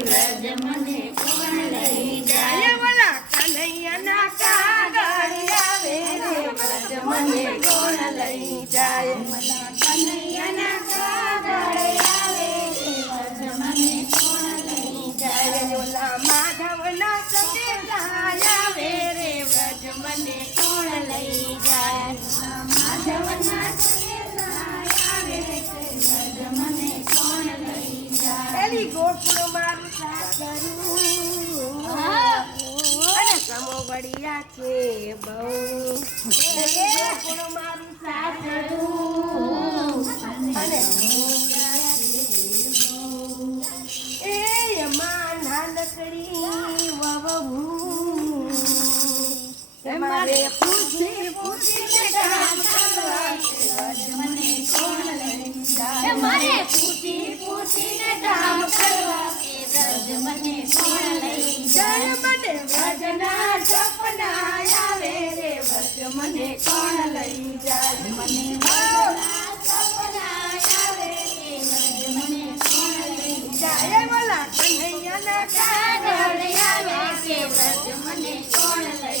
વ્રજ મને કોણ લઈ જાય બોલા કનૈયાના કાગળ આવે રે વ્રજ મને કોણ લઈ જાય કનૈયાના કાગળ આવે રે વ્રજ મને કોણ લઈ જાય ઓલા માધવના સંદેશા આવે રે વ્રજ મને કોણ લઈ જાય માધવના સંદેશા આવે રે વ્રજ મને કોણ લઈ જાય એલી ગોકુળ મારું સાસરું અને સમો વડિયા છે બહુ ગોકુળ મારું સાસરું અને એ એમાં નાનકડી વહુ મારે પૂછી પૂછીને કામ કરવા વ્રજ મને કોણ લઈ જાય મારે પૂછી પૂછીને કામ કરવા કે વ્રજ મને કોણ લઈ જાય મને વ્રજના સપના આવે રે વ્રજ મને કોણ લઈ જાય મને વ્રજના સપના આવે કે વ્રજ મને કોણ લઈ જાય બોલા કનૈયાના કાગળ આવે કે વ્રજ મને કોણ લઈ